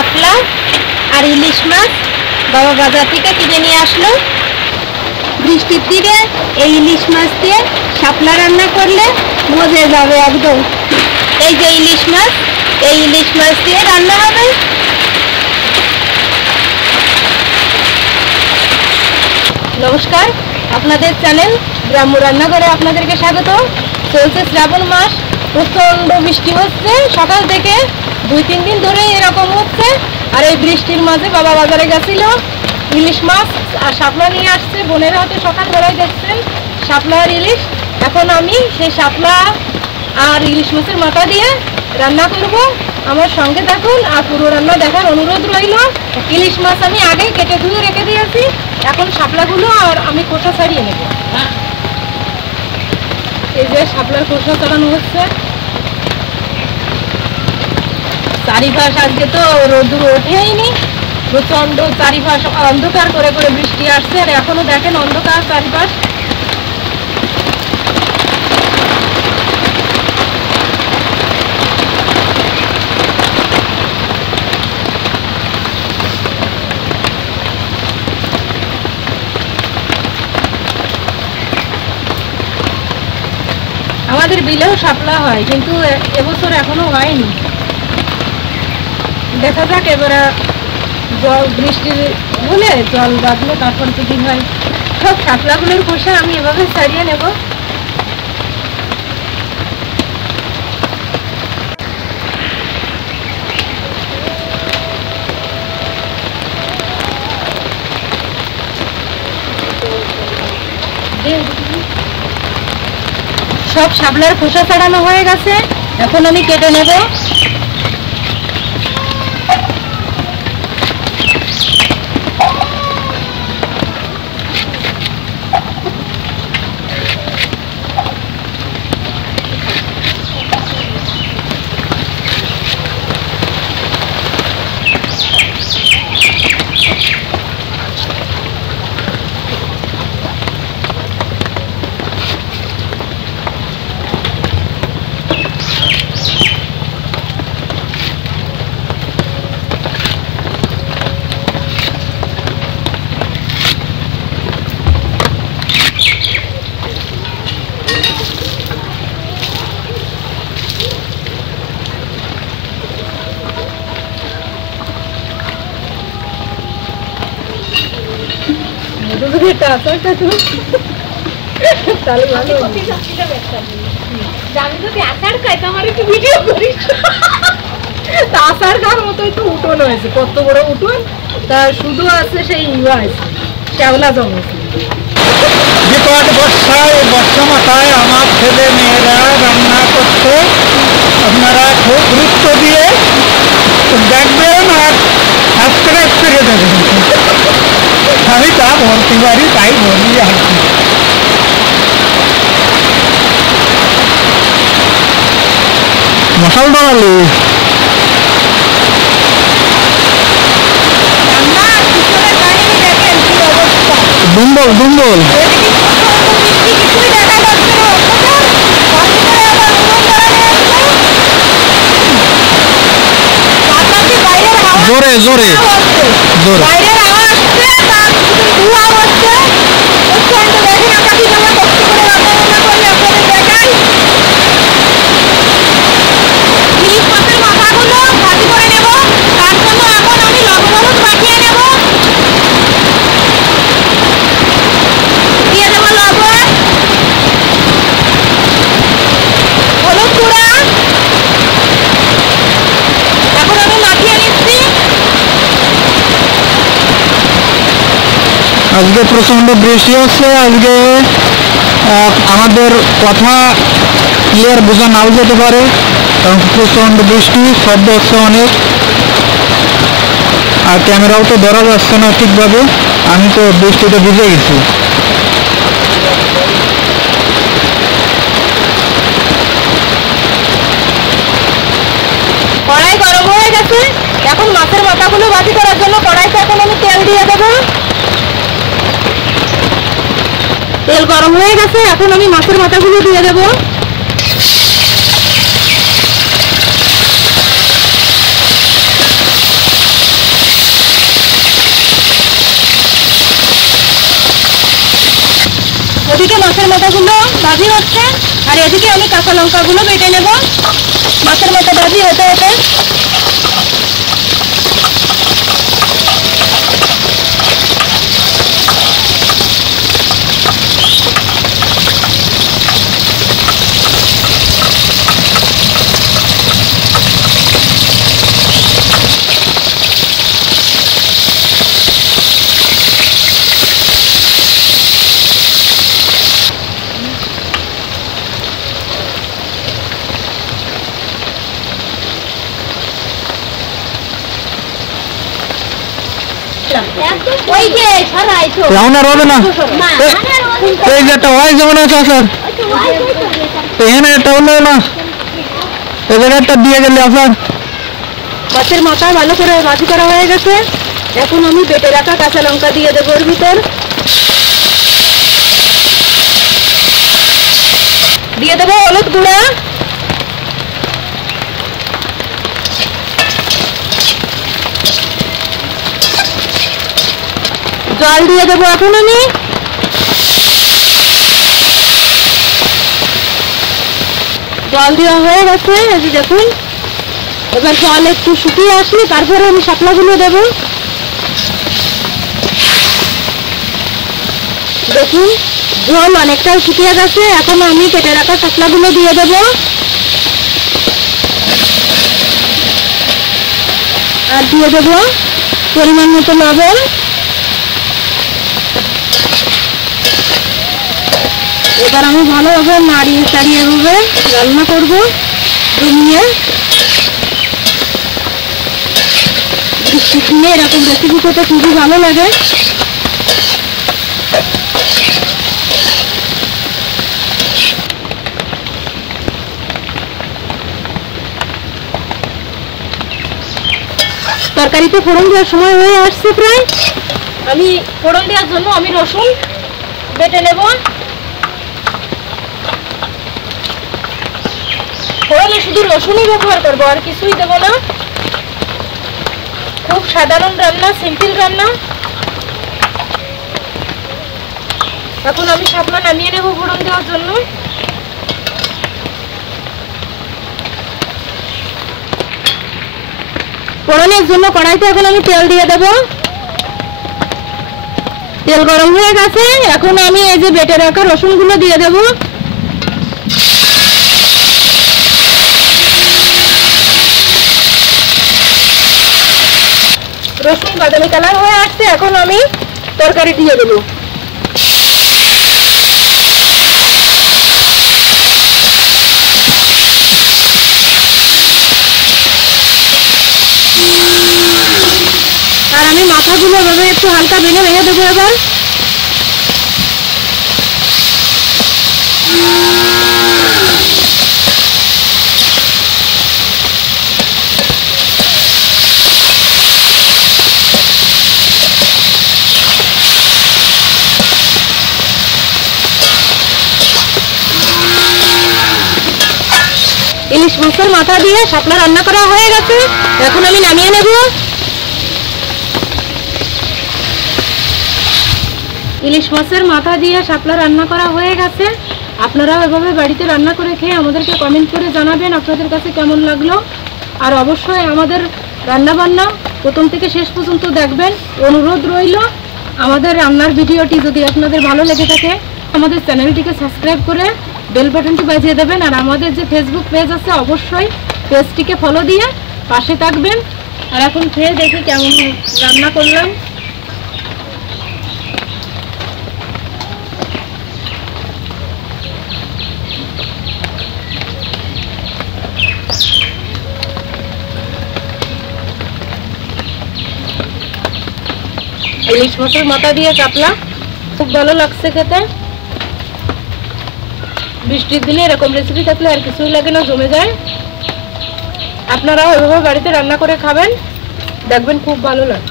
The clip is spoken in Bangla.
শাপলা আর ইলিশ মাছ বাবা বাজার থেকে কিনে নিয়ে আসলো। বৃষ্টির দিনে এই ইলিশ মাছ দিয়ে শাপলা রান্না করলে মজে যাবে একদম। এই যে ইলিশ মাছ, এই ইলিশ মাছ দিয়ে রান্না হবে। নমস্কার, আপনাদের চ্যানেল গ্রাম্য রান্নাঘরে আপনাদেরকে স্বাগত। চলছে শ্রাবণ মাস, প্রচণ্ড বৃষ্টি হচ্ছে সকাল থেকে, 2-3 দিন ধরে এরকম হচ্ছে। আর এই বৃষ্টির মাঝে বাবা বাজারে গেছিল, ইলিশ মাছ আর শাপলা নিয়ে আসছে। বোনের হাতে সকালবেলায় দেখছেন শাপলা আর ইলিশ। এখন আমি সেই শাপলা আর ইলিশ মাছের মাথা দিয়ে রান্না করব। আমার সঙ্গে থাকুন আর পুরো রান্না দেখার অনুরোধ রইল। ইলিশ মাছ আমি আগেই কেটে ধুয়ে রেখে দিয়েছি, এখন শাপলাগুলো আর আমি খোসা ছাড়িয়ে নেব। এই যে শাপলার খোসা ছাড়ানো হচ্ছে। চারিপাশ আজকে তো রোদ্দুর ওঠেইনি, প্রচণ্ড চারিপাশ অন্ধকার করে করে বৃষ্টি আসছে। আর এখনো দেখেন অন্ধকার চারিপাশ। আমাদের বিলেও শাপলা হয়, কিন্তু এবছর এখনো হয়নি। দেখা যাক এবারে জল বৃষ্টির হলে জল বাঁধলে তারপর যদি হয়। সব শাপলাগুলোর খোসা আমি এভাবে ছাড়িয়ে নেব। সব শাপলার খোসা ছাড়ানো হয়ে গেছে, এখন আমি কেটে নেব। আচার খাওয়ার মতোই তো উঠোন হয়েছে, কত বড় উঠোন। তা শুধু আছে সেই শ্যাওলা জমেছে। বিকট বর্ষায় বর্ষা মাথায় আমার ছেলে মেয়েরা রান্না করতে, আপনারা খুব গুরুত্ব দিয়ে দেখবেন আর সাবস্ক্রাইব করে দেবেন। আমি তা ভর্তি পারি, তাই বলি আর কি। মশাল ডালি দুম্বল দুম্বল জোরে জোরে জোরে আজকে প্রচন্ড বৃষ্টি হচ্ছে। আজকে আমাদের কথা ক্লিয়ার বোঝা নাও যেতে পারে, কারণ প্রচন্ড বৃষ্টি, শব্দ হচ্ছে অনেক, আর ক্যামেরাও তো ধরা যাচ্ছে না ঠিকভাবে। আমি তো বৃষ্টিতে ভিজে গেছি। কড়াই গরম হয়ে গেছে, এখন মাছের মাথাগুলো ভাজি করার জন্য কড়াইতে এখন আমি তেল দিয়ে দেবো। তেল গরম হয়ে গেছে, এখন আমি মাছের মাথাগুলো দিয়ে দেবো। ওদিকে মাছের মাথাগুলো ভাজি হচ্ছে আর এদিকে আমি কাঁচা লঙ্কাগুলো বেটে নেব মাছের মাথা ভাজি হতে হতে। রাউন্ডার হবে না এই যে একটা ওয়াই যেমন আছে স্যার এখানে একটা হলো না এই জায়গাটা দিয়ে গেলে আপনার মাছের মাথা ভালো করে ভাজি করা হয়ে গেছে। এখন আমি বেটে রাখা কাঁচা লঙ্কা দিয়ে দেবো ওর ভিতর, দিয়ে দেবো হলুদ গুঁড়া, জল দিয়ে দেবো এখন আমি। জল দেওয়া হয়ে গেছে, এই যে দেখুন। এবার জল একটু শুকিয়ে আসলে তারপরে আমি শাপলাগুলো দেব। দেখুন জল অনেকটাই শুকিয়ে গেছে, এখন আমি কেটে রাখা শাপলাগুলো দিয়ে দেব। আর দিয়ে দেব পরিমাণ মতো লবণ। এবার আমি ভালোভাবে নাড়িয়ে চাড়িয়ে এভাবে রান্না করবো জমিয়ে। বৃষ্টির দিনে এরকম রেসিপি খেতে খুবই ভালো লাগে। তরকারিতে ফোড়ন দেওয়ার সময় হয়ে আসছে প্রায়। আমি ফোড়ন দেওয়ার জন্য আমি রসুন বেটে নেব। ফোড়নে শুধু রসুনই ব্যবহার করবো, আর কিছুই দেবো না। খুব সাধারণ রান্না, সিম্পল রান্না। এখন আমি শাপলা নামিয়ে নেব ফোড়ন দেওয়ার জন্য। ফোড়নের জন্য কড়াইতে এখন আমি তেল দিয়ে দেব। তেল গরম হয়ে গেছে, এখন আমি এই যে বেটে রাখা রসুনগুলো দিয়ে দেব। রসুন বাদামি কালার হয়ে আসছে, এখন আমি তরকারি দিয়ে দেব। আর আমি মাথাগুলো এভাবে একটু হালকা ভেঙে ভেঙে দেবো এবার। ইলিশ মাছের মাথা দিয়ে শাপলা রান্না করা হয়ে গেছে, এখন আমি নামিয়ে নেব। ইলিশ মাছের মাথা দিয়ে শাপলা রান্না করা হয়ে গেছে। আপনারাও এভাবে বাড়িতে রান্না করে খেয়ে আমাদেরকে কমেন্ট করে জানাবেন আপনাদের কাছে কেমন লাগলো। আর অবশ্যই আমাদের রান্নাবান্না প্রথম থেকে শেষ পর্যন্ত দেখবেন, অনুরোধ রইল। আমাদের রান্নার ভিডিওটি যদি আপনাদের ভালো লেগে থাকে আমাদের চ্যানেলটিকে সাবস্ক্রাইব করে বেল বাটনটি বাজিয়ে দেবেন। আর আমাদের যে ফেসবুক পেজ আছে অবশ্যই পেজটিকে ফলো দিয়ে পাশে থাকবেন। আর এখন খেয়ে দেখি কেমন রান্না করলাম। ইলিশ মাছের মাথা দিয়ে শাপলা খুব ভালো লাগছে খেতে। বৃষ্টির দিনে এরকম রেসিপি থাকলে আর কিছুই লাগে না, জমে যায়। আপনারাও এভাবে বাড়িতে রান্না করে খাবেন, দেখবেন খুব ভালো লাগে।